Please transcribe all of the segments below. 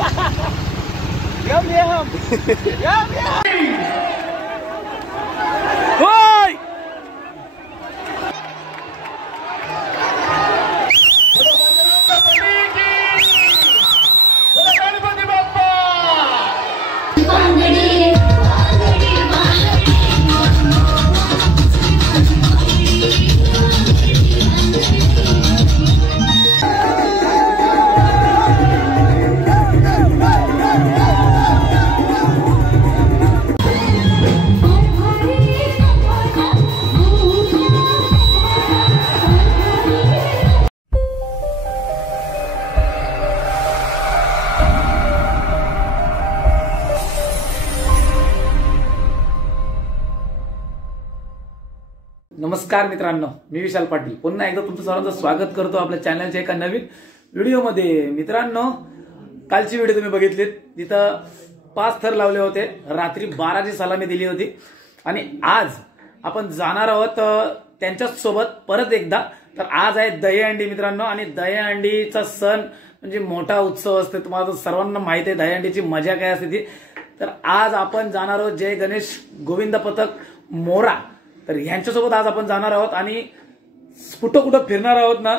M M M M होय नमस्कार मित्रांनो, मी विशाल पाटील पुन्हा एकदा तुमचं सर्वांचं स्वागत करतो आपल्या चॅनलच्या एका नवीन व्हिडिओमध्ये। मित्रांनो, कालची व्हिडिओ तुम्ही बघितलीत, तिथं 5 थर लावले होते, रात्री 12ची सलामी दिली होती आणि आज आपण जाणार आहोत त्यांच्याच सोबत परत एकदा। तर आज आहे दहीहंडी मित्रांनो, आणि दहीहंडीचा सण म्हणजे मोठा उत्सव असतो, तुम्हाला सर्वांना माहिती आहे दहीहंडीची मजा काय असते ती। तर आज आपण जाणार आहोत जय गणेश गोविंद पथक मोरा, तर यांच्यासोबत आज आपण जाणार आहोत आणि कुठं कुठं फिरणार आहोत ना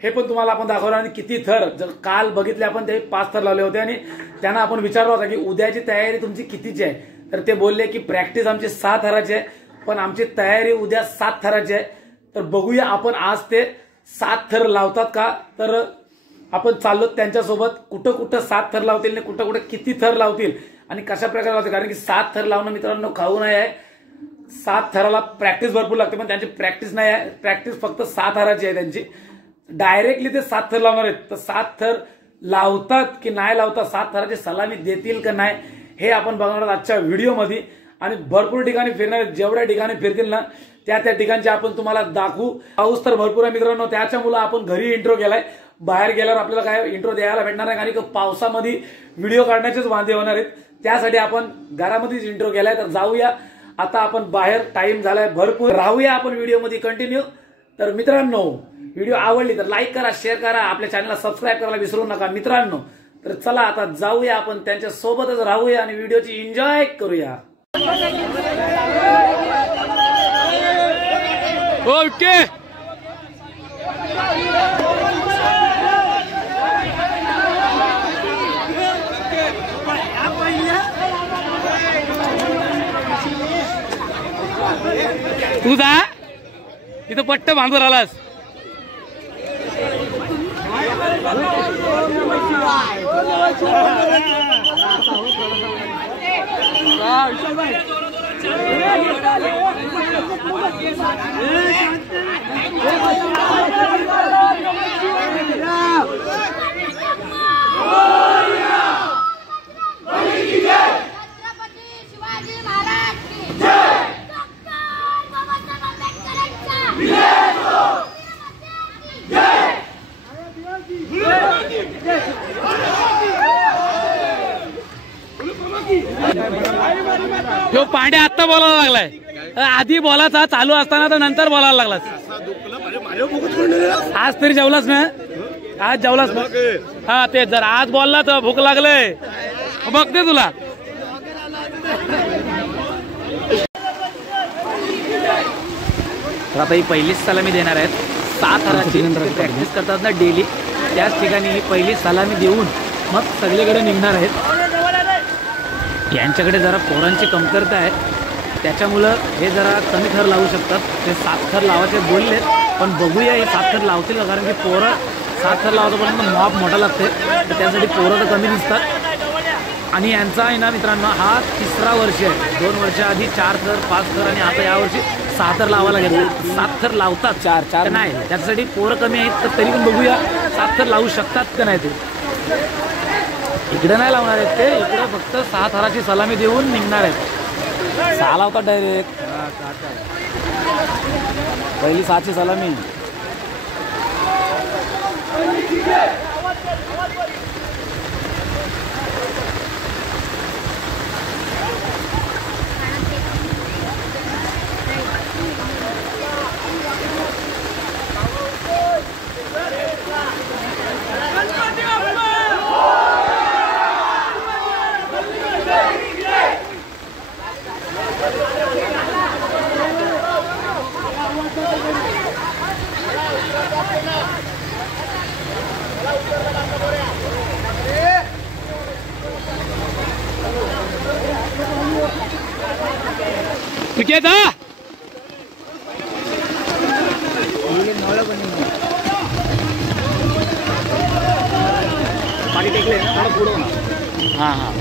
हे पण तुम्हाला आपण दाखवणार। आणि किती थर, जर काल बघितले आपण ते 5 थर लावले होते आणि त्यांना आपण विचारलं होतं की उद्याची तयारी तुमची कितीची आहे, तर ते बोलले की प्रॅक्टिस आमची 6 थराची आहे, पण आमची तयारी उद्या 7 थराची आहे। तर बघूया आपण आज ते 7 थर लावतात का, तर आपण चाललो त्यांच्यासोबत। कुठं कुठं 7 थर लावतील आणि कुठं कुठं किती थर लावतील आणि कशा प्रकारे लावतील, कारण की 7 थर लावणं मित्रांनो खाऊ नये आहे। 7 थराला प्रॅक्टिस भरपूर लागते, पण त्यांची प्रॅक्टिस नाही आहे, प्रॅक्टिस फक्त 6 थराची आहे त्यांची। डायरेक्टली ते 7 थर लावणार आहेत, तर 7 थर लावतात की नाही लावतात, 7 थराची सलामी देतील का नाही हे आपण बघणार आहोत आजच्या व्हिडिओमध्ये। आणि भरपूर ठिकाणी फिरणार, जेवढ्या ठिकाणी फिरतील ना त्या ठिकाणचे आपण तुम्हाला दाखवू। पाऊस तर भरपूर आहे मित्रांनो, त्याच्यामुळे आपण घरी इंट्रो केलाय, बाहेर गेल्यावर आपल्याला काय इंट्रो द्यायला भेटणार नाही, कारण की पावसामध्ये व्हिडिओ काढण्याचेच वांदे होणार आहेत, त्यासाठी आपण घरामध्येच इंट्रो केलाय। तर जाऊया आता आपण बाहेर, टाइम झालाय भरपूर, राहूया आपण व्हिडिओमध्ये कंटिन्यू। तर मित्रांनो, व्हिडिओ आवडली तर लाईक करा, शेअर करा, आपल्या चॅनलला सबस्क्राईब करायला विसरू नका मित्रांनो। तर चला आता जाऊया आपण त्यांच्या सोबतच राहूया आणि व्हिडिओची एन्जॉय करूया। ओके तू जा, इथं पट्ट बांधून आलास। जो पांड्या आता बोलायला लागलाय, आधी बोलायचा चालू असताना तर नंतर बोलायला लागलास। आज तरी जेवलास ना, आज जेवलास ना? हा ते जर आज बोलला तर भूक लागले बघते तुला। तर आता ही पहिलीच सलामी देणार आहेत 7 थराची, प्रॅक्टिस करतात ना डेली, त्याच ठिकाणी ही पहिली सलामी देऊन मग सगळीकडे निघणार आहेत। यांच्याकडे जरा पोरांची कमतरता आहे, त्याच्यामुळं हे जरा कमी थर लावू शकतात, ते 7 थर लावायचे बोललेत, पण बघूया हे 7 थर लावतील का, कारण की पोरं 7 थर लावतोपर्यंत मॉप मोठा लागते, तर त्यासाठी पोरं तर कमी दिसतात। आणि यांचा आहे ना मित्रांनो हा 3रा वर्ष आहे, 2 वर्ष आधी 4 थर 5 थर आणि आता यावर्षी 6 थर लावायला घेतले। 7 थर लावतात, 4 नाही, त्याच्यासाठी पोरं कमी आहेत, तर तरी पण बघूया 7 थर लावू शकतात का नाही ते। इकडे नाही लावणार आहेत ते, इकडे फक्त 6 थराची सलामी देऊन निघणार आहेत। 6 लावतात डायरेक्ट, पहिली 6ची सलामी। निकेत हा पाणी टेकले ना थोडं पुढं होणार. हां हां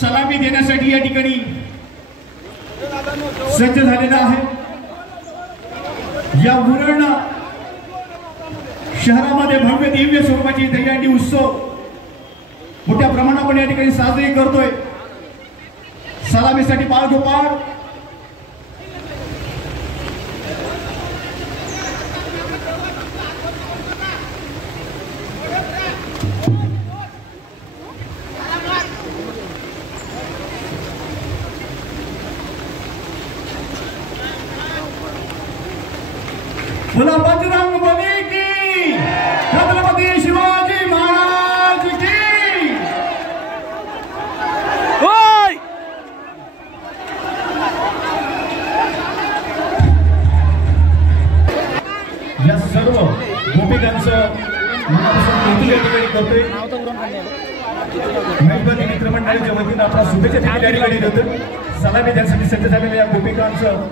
सलामी देण्यासाठी या ठिकाणी सज्ज झालेला आहे. या उरण शहरामध्ये भव्य दिव्य स्वरूपाची दहीहंडी उत्सव मोठ्या प्रमाणावर या ठिकाणी साजरी करतोय. सलामीसाठी बाळगोपाळ बोला बजरंग बली की, छत्रपती शिवाजी महाराज की. या सर्व गोपिकांचं मनापासून कौतुक या ठिकाणी करतोय. मेहरबानी मित्रमंडळाच्या वतीनं आपला शुभेच्छा या ठिकाणी देतो. सलामी देण्यासाठी सज्ज झालेल्या या गोपिकांचं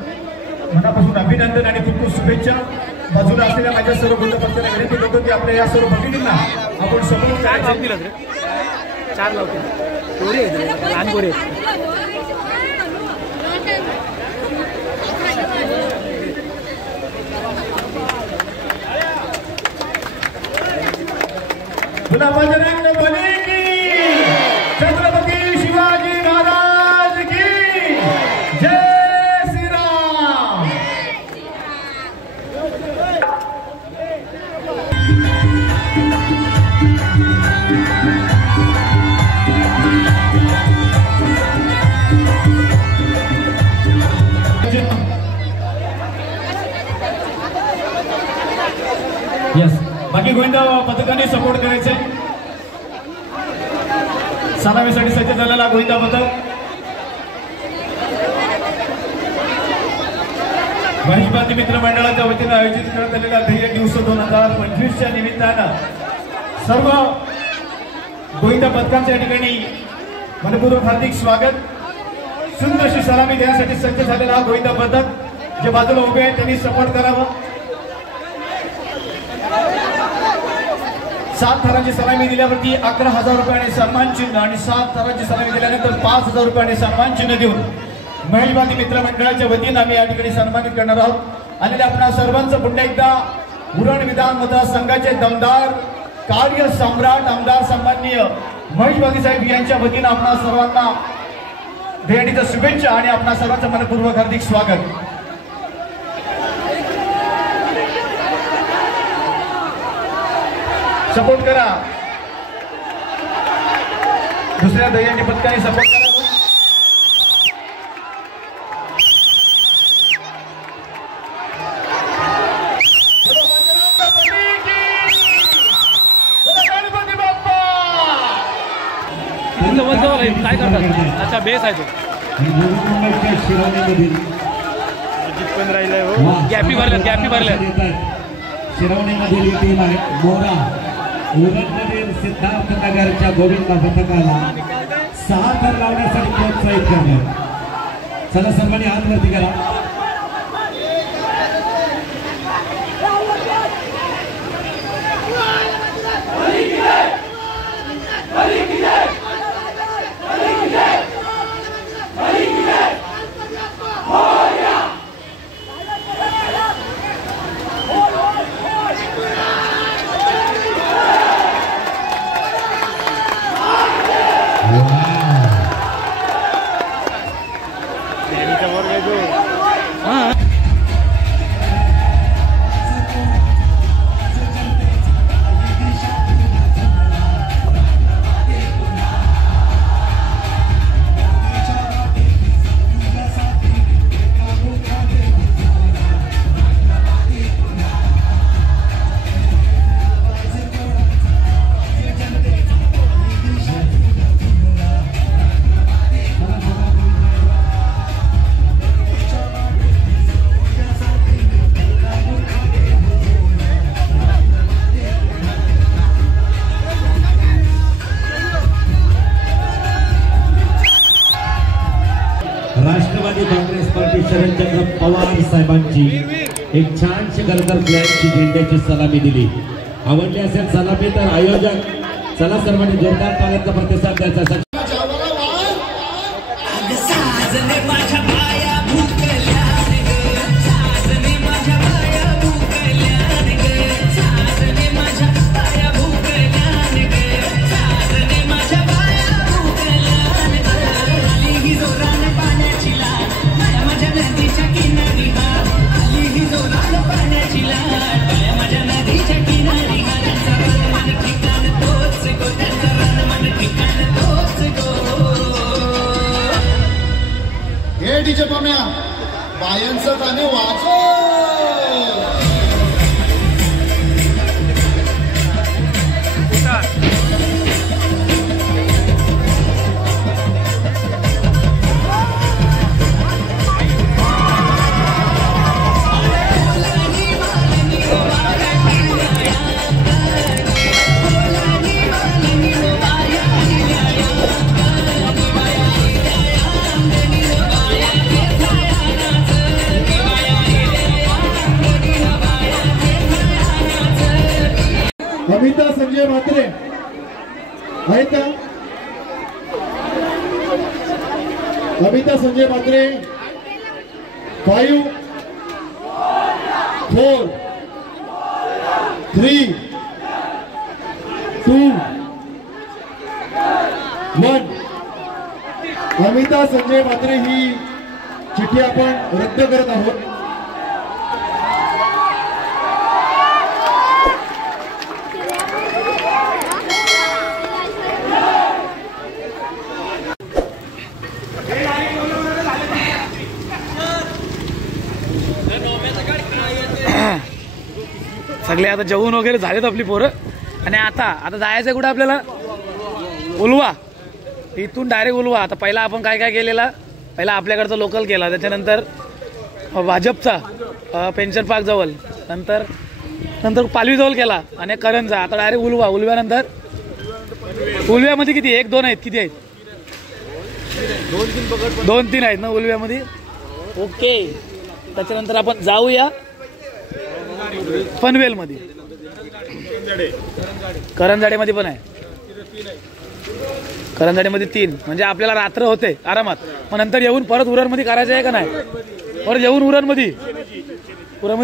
मनापासून अभिनंदन आणि खूप खूप शुभेच्छा. बाजूला असलेल्या माझ्या सर्व बंधू भक्तांना विनंती करतो की आपल्या या सर्व भगिनींना आपण समोर काय 4 लावते पोरी आहेत लहान पोरी आहेत. पुन्हा बजरंग बली की, छत्रपती शिवाजी महाराज की जय श्रीराम. यस, बाकी गोविंदा पथकाने सपोर्ट करायचंय. सलामीसाठी सज्ज झालेला गोविंदा पथक महिषबाती मित्र मंडळाच्या वतीने आयोजित करण्यात आलेल्या ध्येय दिवस 2025च्या निमित्तानं सर्व गोविंदा पथकांच्या या ठिकाणी मनपूर्वक हार्दिक स्वागत. सुंदरशी सलामी देण्यासाठी सज्ज झालेला हा गोविंदा पथक जे बाजूला उभे आहेत त्यांनी सपोर्ट करावा. 7 थरांची सलामी दिल्यावरती 11,000 रुपये सन्मान चिन्ह आणि 7 थरांची सलामी दिल्यानंतर 5,000 रुपये सन्मान चिन्ह देऊन महिलवादी मित्र मंडळाच्या वतीनं आम्ही या ठिकाणी सन्मानित करणार आहोत. आणि आपणा सर्वांचं पुन्हा एकदा उरण विधान मतदारसंघाचे दमदार कार्य सम्राट आमदार सन्माननीय महिलवादी साहेब यांच्या वतीनं आपणा सर्वांना ध्येयाच्या शुभेच्छा आणि आपणा सर्वांचं मनपूर्वक हार्दिक स्वागत. सपोर्ट करा. दुसऱ्या ध्येयाच्या पथकाने सपोर्ट करा. काय करतात? अच्छा बेस आहे तो पण राहिलाय हो. गॅपी भरल्या शिरवणीमधील टीम आहे मोरा. उरणमधील सिद्धार्थनगरच्या गोविंदा पथकाला 6 थर लावण्यासाठी प्रोत्साहित करणे. चला सर्वांनी हात वरती करा. राष्ट्रवादी काँग्रेस पार्टी शरदचंद्र पवार साहेबांची एक छानशी गलगर फ्लॅगची झेंड्याची सलामी दिली. आवडली असेल सलामी तर आयोजक चला सर्वांनी जोरदार तालीचा प्रतिसाद द्यायचा. डीजे पाम्या बायांचं गाणे वाजव. अमिता संजय म्हात्रे आहेत का? अमिता संजय म्हात्रे 5 4 3 2 1 अमिता संजय म्हात्रे ही चिठ्ठी आपण रद्द करत आहोत. सगळे आता जेवण वगैरे झालेत आपली पोरं. आणि आता जायचं कुठं आपल्याला? उलवा. इथून डायरेक्ट उलवा. आता पहिला आपण काय काय केलेला? पहिला आपल्याकडचा लोकल केला, त्याच्यानंतर भाजपचा पेन्शन पार्क जवळ, नंतर पालवीजवळ केला आणि करंजा. आता डायरेक्ट उलवा. उलव्यानंतर उलव्यामध्ये किती? 1-2 आहेत? किती आहेत? 2-3 आहेत ना उलव्यामध्ये. ओके. त्याच्यानंतर आपण जाऊया पनवेलमध्ये. करंजाडेमध्ये पण आहे. करंजाडेमध्ये 3 म्हणजे आपल्याला रात्र होते आरामात. मग नंतर येऊन परत उरणमध्ये करायचं आहे का नाही? परत येऊन उरणमध्ये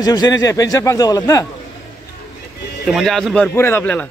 शिवसेनेचे पेन्शन पार्क जवळच ना ते. म्हणजे अजून भरपूर आहेत आपल्याला.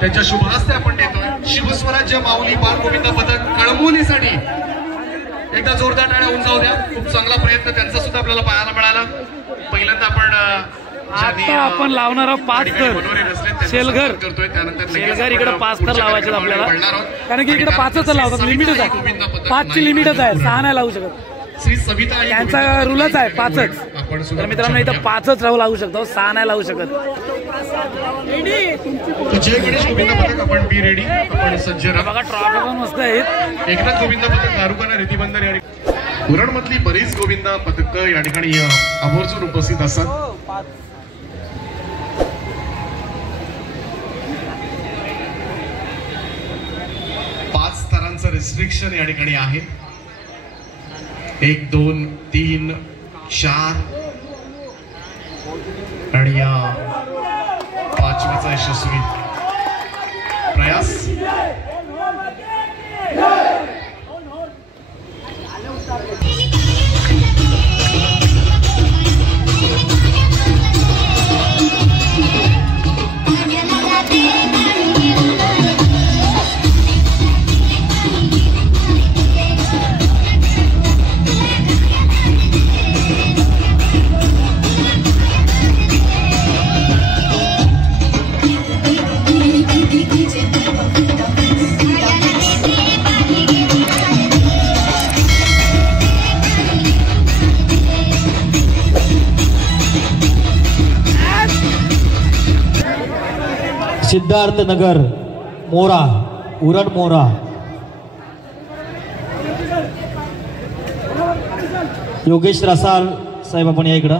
त्यांच्या शुभ हस्ते आपण देतोय शिवस्वराज्य माऊली बाल गोविंद पदक कळंबोलीसाठी. एकदा जोरदार टाळ्या होऊन जाऊ द्या. खूप चांगला प्रयत्न त्यांचा सुद्धा आपल्याला पाहायला मिळाला. पहिल्यांदा आपण लावणार आहोत 5 थर शेलघर. शेलघर इकडे 5 थर लावायचे आपल्याला, कारण की इकडे 5च लावतात. लिमिटच आहे, 5ची लिमिटच आहे, 6 नाही लावू शकत. त्यांचा रूलच आहे 5च. तर मित्रांनो इथं 5च लावू शकतो, 6 नाही लावू शकत. जय गणेश गोविंद पदक आपण बी रेडी, आपण सज्ज राहा. बघा ट्रॉफी पण मस्त आहेत. एकनाथ गोविंद पदक दारुकाना रेतीबंदर या उरणमधली बरीच गोविंद पदक या ठिकाणी आवर्जून उपस्थित असतात. थोडंसं रिस्ट्रिक्शन या ठिकाणी आहे. 1 2 3 4 आणि या 5वीचा यशस्वी प्रयास. सिद्धार्थ नगर मोरा उरण मोरा योगेश रसाल साहेब आपण या इकडं.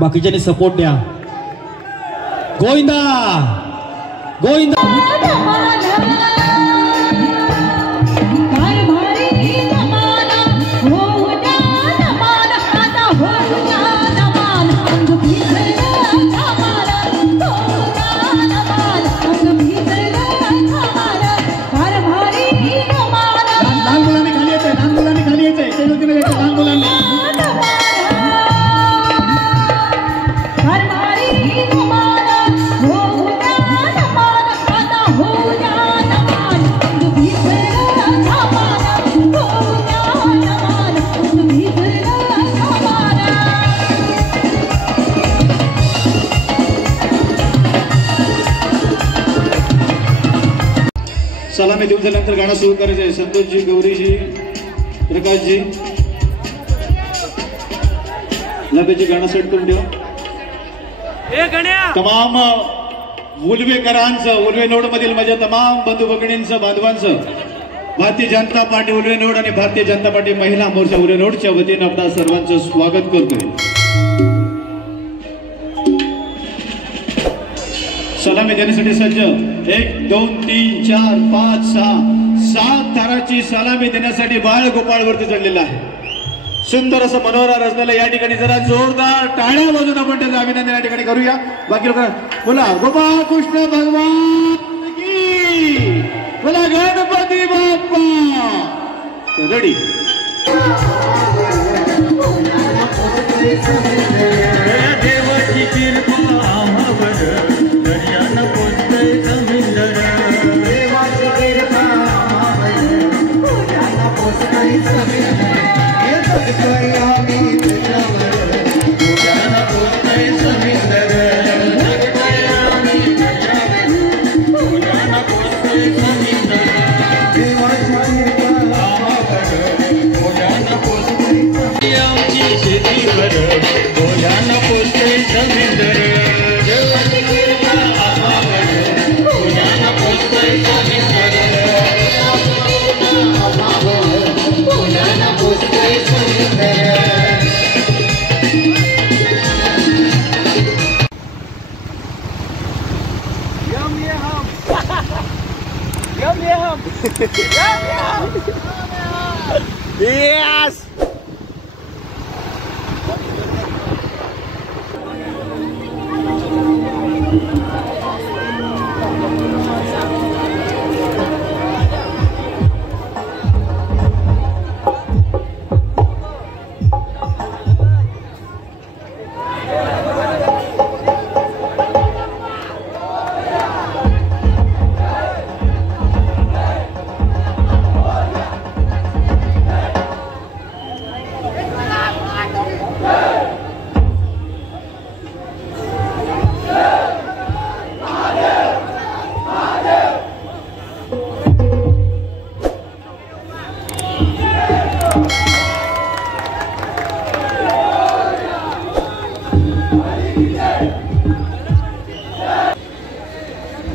बाकीच्यांनी सपोर्ट द्या. गोविंदा गोविंदा. सलामी देऊन झाल्यानंतर गाणं सुरू करायचं आहे. संतोषजी, गौरीजी, प्रकाशजी लबेचे गाणं सेट करून ठेवा. तमाम उलवेकरांचं, उलवे नोड मधील माझ्या तमाम बंधू भगिनींचं, बांधवांचं भारतीय जनता पार्टी उलवे नोड आणि भारतीय जनता पार्टी महिला मोर्चा उलवे नोडच्या वतीनं आपल्या सर्वांचं स्वागत करतोय. सलामी देण्यासाठी सज्ज. 1 2 3 4 5 6 7 थाराची सलामी देण्यासाठी बाळ गोपाळ वरती चढलेला आहे. सुंदर असं मनोहर रचनेला या ठिकाणी जरा जोरदार टाळ्या वाजून आपण त्याचं अभिनंदन या ठिकाणी करूया. बाकी लोक बोला गोपाळ कृष्ण भगवान की, बोला गणपती बाप्पा. रेडी. देवाची कृपा आम्हावर दर्यानं पोचतंय जमीनदार. देवाची कृपा आम्हावर दर्यानं पोचतंय जमीनदार. आम्ही तुझ्यावर दर्यानं पोचतंय जमीनदार. आम्ही तुझ्यावर दर्यानं पोचतंय जमीनदार. देवाची कृपा आम्हावर दर्यानं पोचतंय जमीनदार. आमची शेतीवर दर्यानं पोचतंय जमीनदार. Yes!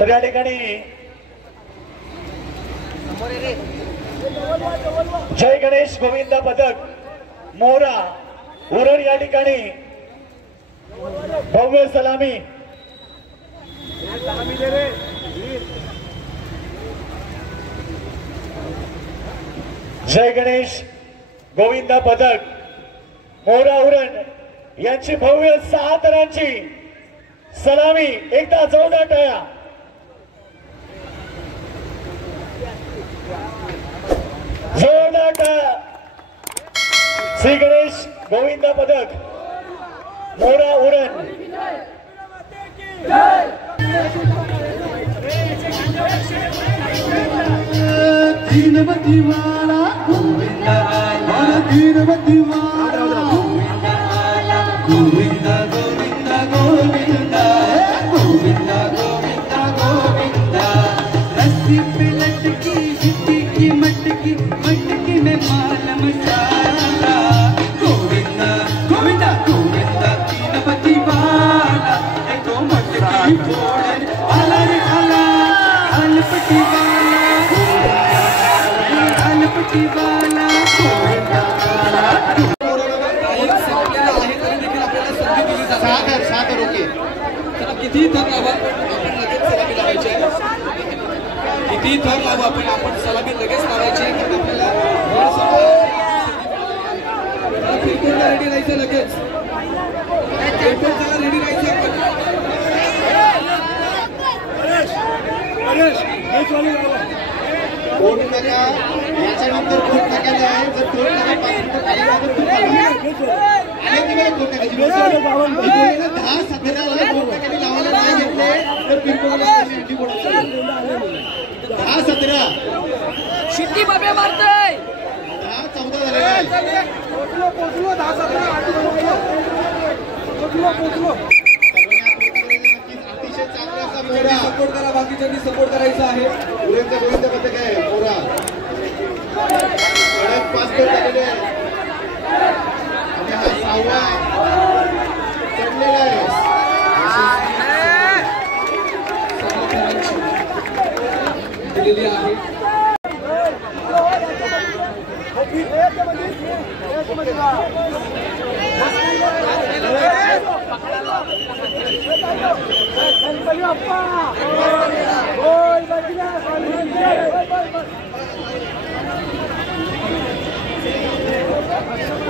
तर या ठिकाणी जय गणेश गोविंद पदक मोरा उरण या ठिकाणी भव्य सलामी जय गणेश गोविंद पदक मोरा उरण यांची भव्य 6 तरांची सलामी एकदा जोरदार टाळ्या जोरदार टाळ्या श्री गणेश गोविंद पदक मोरा उरण दीनवती वाला गोविंद आला दीनवती वाला गोविंद गोविंद गोविंद गोविंद गोविंद गोविंद रस्सी पे लटकी हिट्टी की मटकी मटकी में माल मसाला गोविंद गोविंद गोविंद दीनवती वाला एक मटकी फोड़ आला रे आला अलपटी वाला अलपटी वाला किती थर लावा आपण लगेच सलामी लावायची आहे किती थर लावा आपण सलामी लगेच लावायची आहे कारण आपल्याला क्रिकेटला रेडी राहायचं लगेच क्रिकेटला रेडी राहायचं कोण नका याच्यानंतर कोण टाकायला आहे जर कोण नका 5 मिनिटं खाली लागत तू आले की मला कोण टाकायची 10 सध्याला कोण टाकायला लावायला नाही घेतले तर किरकोळला अंडी बोलायचं 10 17 शिट्टी बाबे मारतोय 10 14 झाले पोचलो 10 17 पोचलो अतिशय चांगला असा मोरा सपोर्ट करा बाकीच्यांनी सपोर्ट करायचा आहे उरणचा गोविंद पदक आहे मोरा कडक 5 गोल टाकले आणि हा 6वा चढलेला आहे दिलेली आहे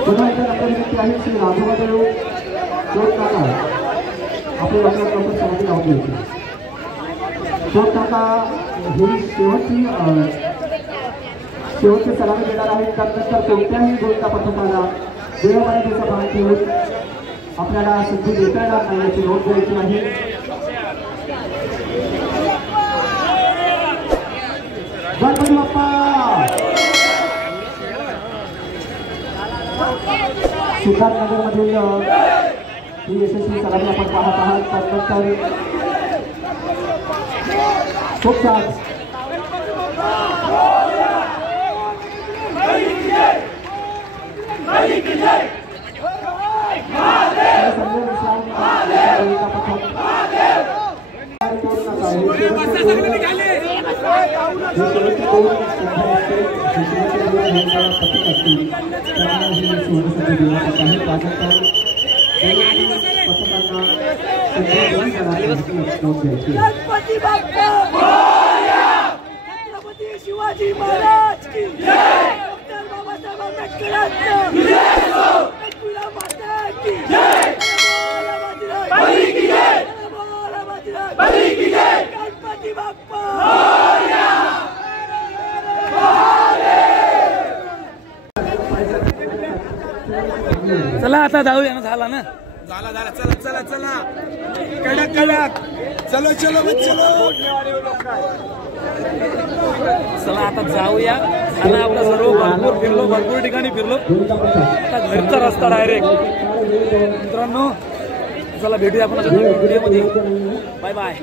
पुन्हा एकदा आपल्या विनंती आहे श्री राघवादेव चोट काका आपल्या लक्षात समाधी लावून घ्यायची चोट काका ही शेवटची सलामी देणार आहेत त्यानंतर कोणत्याही गोलका पथकाला देवबाराचा भाग ठेवून आपल्याला संधी देता येणार नाही याची नोंद द्यायची आहे गणपती बाप्पा सिद्धार्थनगरमधील ही यशस्वी सलामी आपण पाहत आहात त्यानंतर खूप छान गणपती बाप्पा छत्रपती शिवाजी महाराज की जय डॉक्टर बाबासाहेब आंबेडकरांची माता की जय बली की जय बली की जय गणपती बाप्पा चला आता जाऊया ना झाला ना झाला चला चला चला कडक कडक चलो चलो चलो चला आता जाऊया झालं आपलं सर्व भरपूर फिरलो भरपूर ठिकाणी फिरलो आता घरचा रस्ता डायरेक्ट मित्रांनो चला भेटूया आपण व्हिडिओ मध्ये बाय बाय